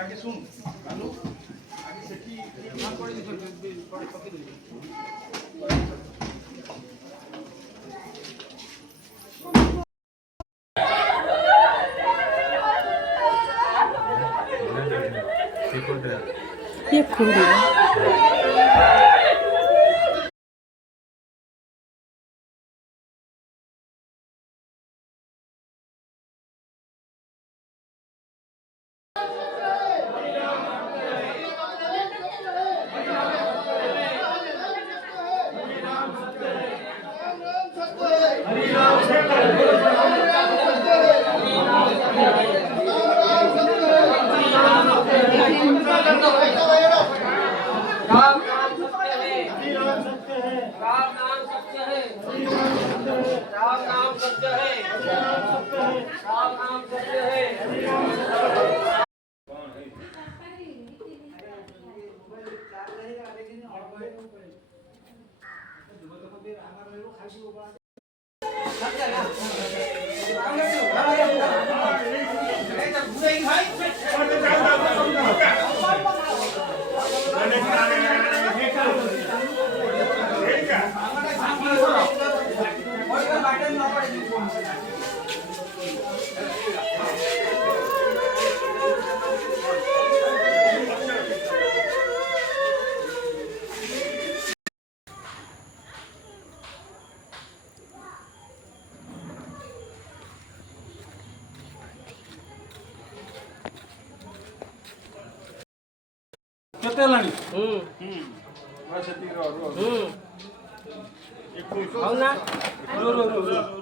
आगे सुन लालू आगे सेठी मान पड़े पड़े पके दे ये खुल रही है। राम नाम सत्य है। राम नाम सत्य है। राम नाम सत्य है। राम नाम सत्य है। କେତେଲାଣି అవునా?